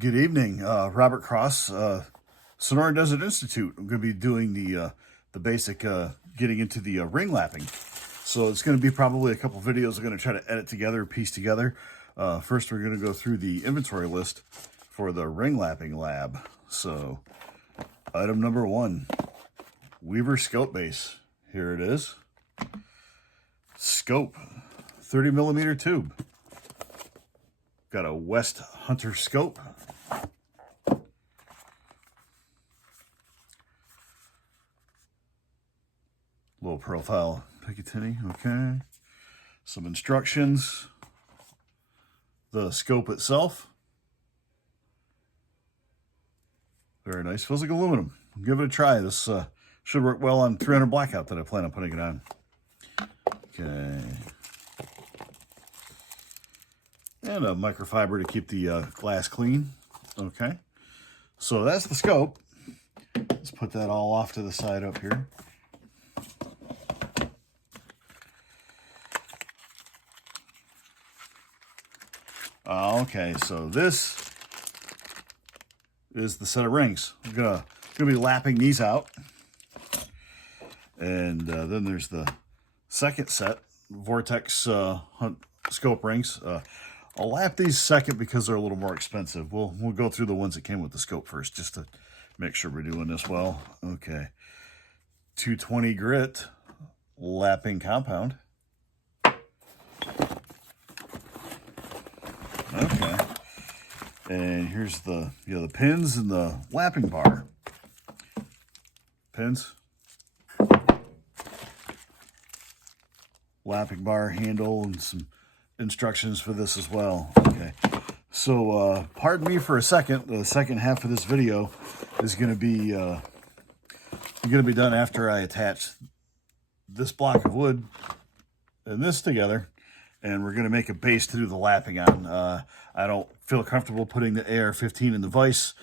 Good evening, Robert Cross, Sonora Desert Institute. I'm going to be doing the basic getting into the ring lapping. So it's going to be probably a couple videos I'm going to try to edit together, piece together. First, we're going to go through the inventory list for the ring lapping lab. So item number 1, Weaver scope base. Here it is. Scope, 30 millimeter tube. Got a West Hunter scope. Low profile Picatinny, okay. Some instructions. The scope itself. Very nice. Feels like aluminum. Give it a try. This should work well on 300 blackout that I plan on putting it on. Okay. And a microfiber to keep the glass clean. Okay. So that's the scope. Let's put that all off to the side up here. Okay, so this is the set of rings. I'm gonna be lapping these out. And then there's the second set, Vortex Hunt scope rings. I'll lap these second because they're a little more expensive. We'll go through the ones that came with the scope first, just to make sure we're doing this well. Okay. 220 grit lapping compound. Okay. And here's the the pins and the lapping bar. Pins. Lapping bar handle and some instructions for this as well. Okay. So pardon me for a second. The second half of this video is going to be done after I attach this block of wood and this together, and we're going to make a base to do the lapping on. I don't feel comfortable putting the AR-15 in the vise,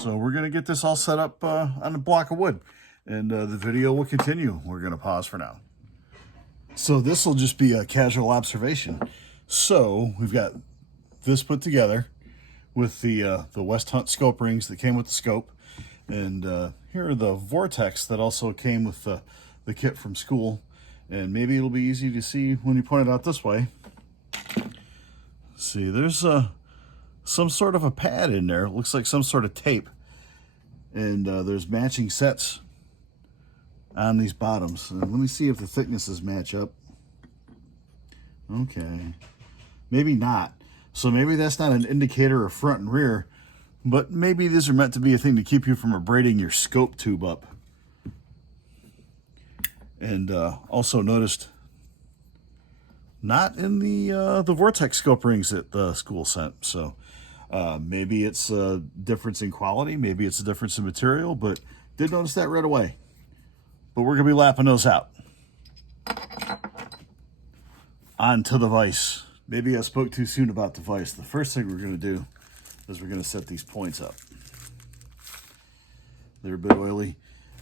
so we're going to get this all set up on a block of wood, and the video will continue. We're going to pause for now. So this will just be a casual observation. So we've got this put together with the West Hunt scope rings that came with the scope, and here are the Vortex that also came with the kit from school. And maybe it'll be easy to see when you point it out this way. See, there's some sort of a pad in there. It looks like some sort of tape. And there's matching sets on these bottoms. Let me see if the thicknesses match up. Okay. Maybe not. So maybe that's not an indicator of front and rear, but maybe these are meant to be a thing to keep you from abrading your scope tube up. And also noticed not in the Vortex scope rings that the school sent. So maybe it's a difference in quality, maybe it's a difference in material, but did notice that right away. But we're going to be lapping those out. Onto the vise. Maybe I spoke too soon about the vise. The first thing we're going to do is we're going to set these points up. They're a bit oily.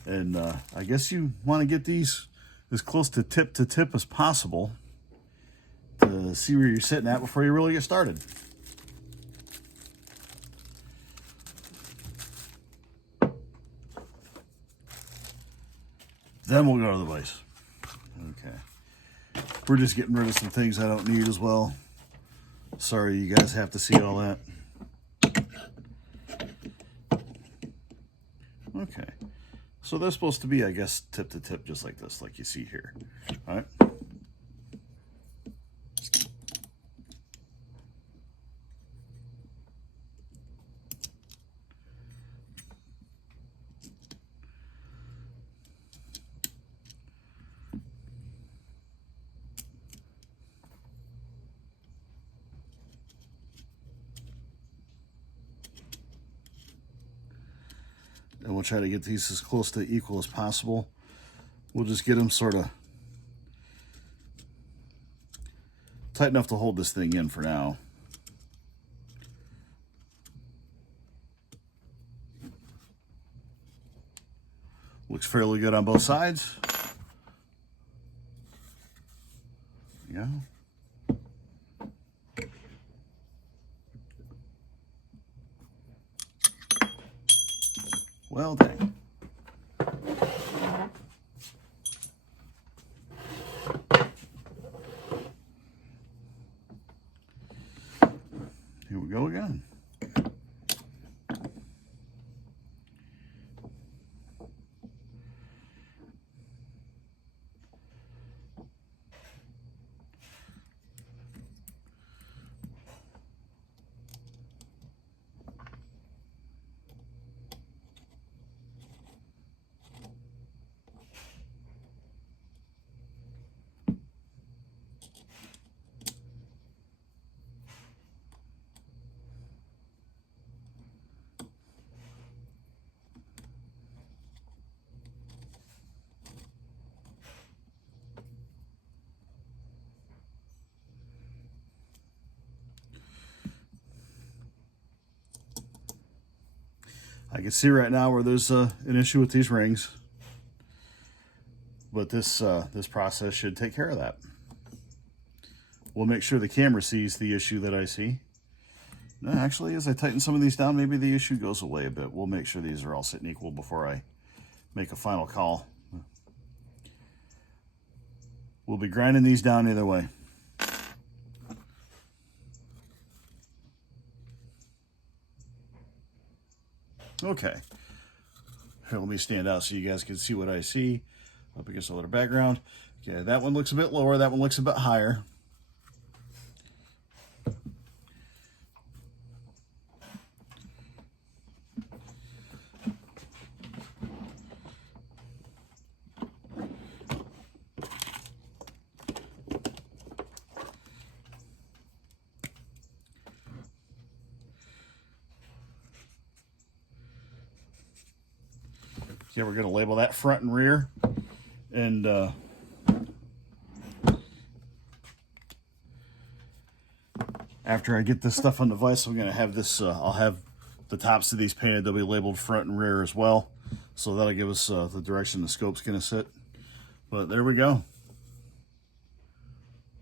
And I guess you want to get these as close to tip as possible to see where you're sitting at before you really get started. Then we'll go to the vise. Okay. We're just getting rid of some things I don't need as well. Sorry you guys have to see all that. Okay. So they're supposed to be, I guess, tip to tip, just like this, like you see here. All right. And we'll try to get these as close to equal as possible. We'll just get them sort of tight enough to hold this thing in for now. Looks fairly good on both sides. There you go. Well, dang. Here we go again. I can see right now where there's an issue with these rings, but this process should take care of that. We'll make sure the camera sees the issue that I see. No, actually, as I tighten some of these down, maybe the issue goes away a bit. We'll make sure these are all sitting equal before I make a final call. We'll be grinding these down either way. Okay, here, let me stand out so you guys can see what I see up against the other background. Okay, that one looks a bit lower, that one looks a bit higher. Okay, we're going to label that front and rear, and after I get this stuff on the vise, I'm going to have this, I'll have the tops of these painted. They'll be labeled front and rear as well, so that'll give us the direction the scope's going to sit. But there we go.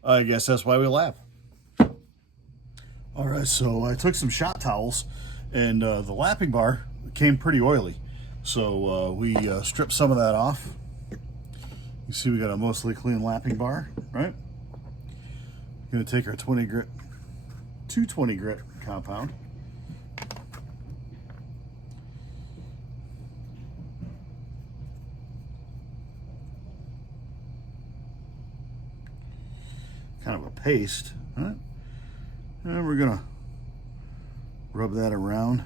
I guess that's why we laugh. All right, so I took some shot towels, and the lapping bar came pretty oily. So we stripped some of that off. You see we got a mostly clean lapping bar, right? Gonna take our 20 grit, 220 grit compound. Kind of a paste, right? And we're gonna rub that around.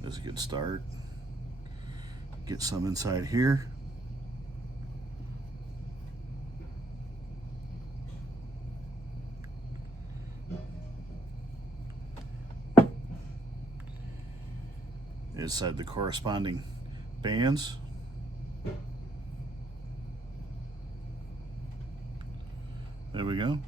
That's a good start. Get some inside here. Inside the corresponding bands. There we go.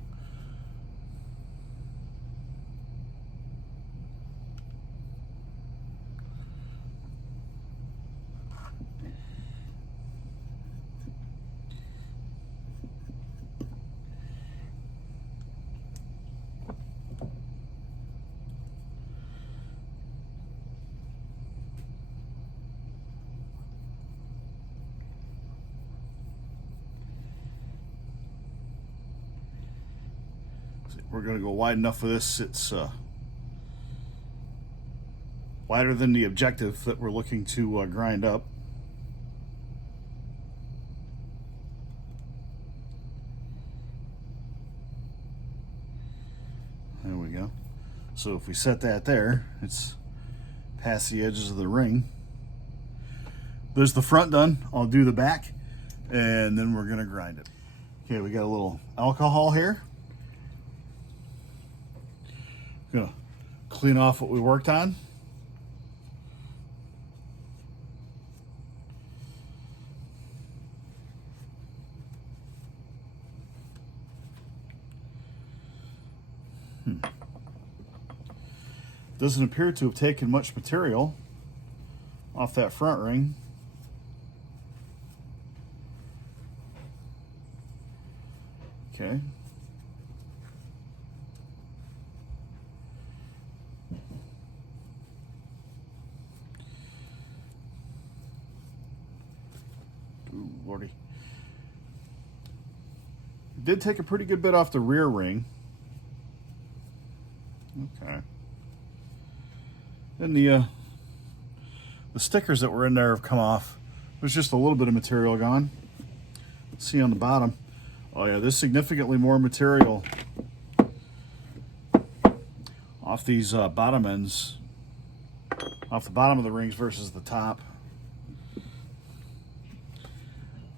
We're going to go wide enough for this. It's wider than the objective that we're looking to grind up. There we go. So if we set that there, it's past the edges of the ring. There's the front done. I'll do the back, and then we're going to grind it. Okay, we got a little alcohol here. Gonna clean off what we worked on. Doesn't appear to have taken much material off that front ring. Okay. lordy. Did take a pretty good bit off the rear ring. Okay. And the stickers that were in there have come off. There's just a little bit of material gone. Let's see on the bottom. Oh yeah, there's significantly more material off these bottom ends, off the bottom of the rings versus the top.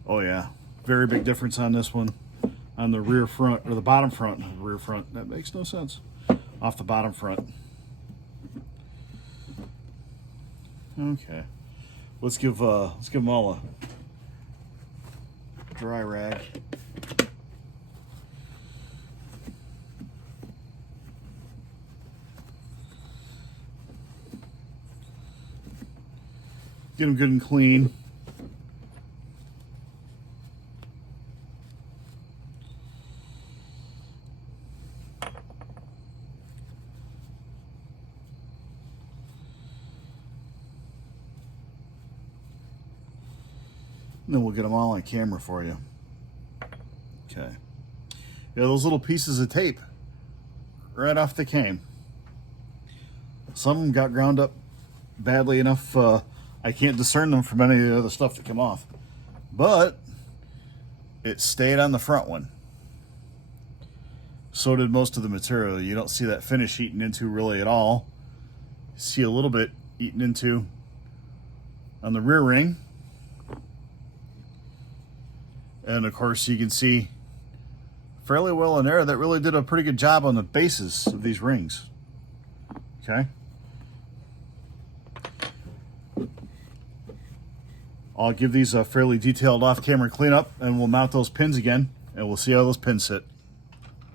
Oh yeah, very big difference on this one. On the rear front, or the bottom front, not the rear front. That makes no sense. Off the bottom front. Okay, let's give them all a dry rag. Get them good and clean. And then we'll get them all on camera for you. Okay. Yeah, those little pieces of tape right off the came. Some of them got ground up badly enough I can't discern them from any of the other stuff that came off. But it stayed on the front one. So did most of the material. You don't see that finish eaten into really at all. You see a little bit eaten into on the rear ring. And of course you can see fairly well in there that really did a pretty good job on the bases of these rings. Okay. I'll give these a fairly detailed off-camera cleanup, and we'll mount those pins again, and we'll see how those pins sit.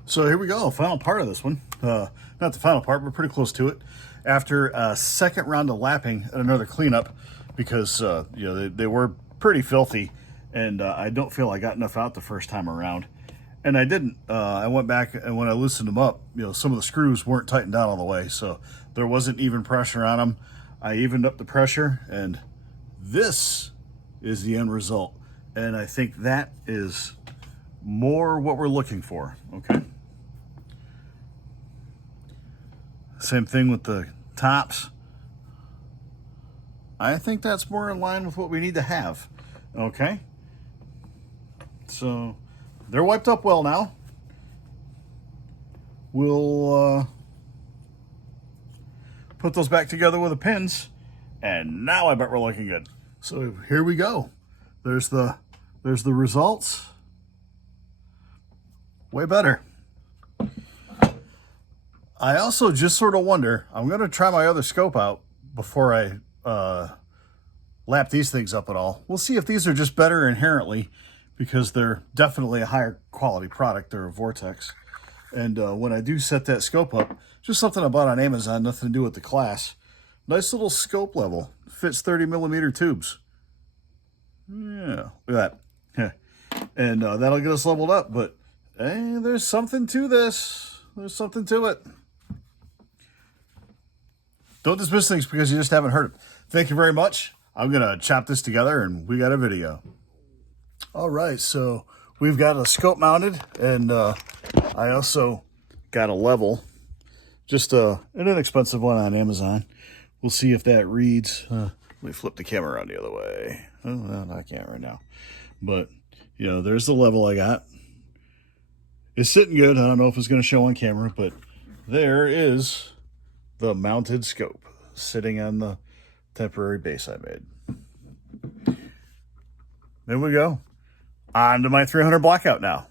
So here we go, final part of this one. Not the final part, but pretty close to it. After a second round of lapping and another cleanup, because you know, they were pretty filthy, and I don't feel I got enough out the first time around. And I didn't. I went back, and when I loosened them up, you know, some of the screws weren't tightened down all the way, so there wasn't even pressure on them. I evened up the pressure, and this is the end result. And I think that is more what we're looking for, okay? Same thing with the tops. I think that's more in line with what we need to have, okay? So they're wiped up well now. We'll put those back together with the pins, and now I bet we're looking good. So here we go. There's the results. Way better. I also just sort of wonder, I'm going to try my other scope out before I lap these things up at all. We'll see if these are just better inherently, because they're definitely a higher quality product. They're a Vortex. And when I do set that scope up, just something I bought on Amazon, nothing to do with the class. Nice little scope level. Fits 30mm tubes. Yeah, look at that. And that'll get us leveled up. But hey, there's something to this. There's something to it. Don't dismiss things because you just haven't heard it. Thank you very much. I'm going to chop this together, and we got a video. All right, so we've got a scope mounted, and I also got a level. Just an inexpensive one on Amazon. We'll see if that reads. Let me flip the camera around the other way. Oh, no, I can't right now. But, you know, there's the level I got. It's sitting good. I don't know if it's going to show on camera, but there is the mounted scope sitting on the temporary base I made. There we go. On to my 300 blackout now.